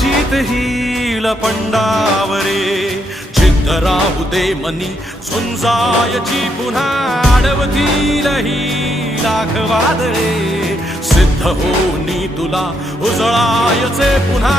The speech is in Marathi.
जीत हिल पंडावरे जिद्द राहू दे मनी झुंजायची पुन्हा अडवतील ही लाख वादळे सिद्ध होनी तुला उजळायचे पुन्हा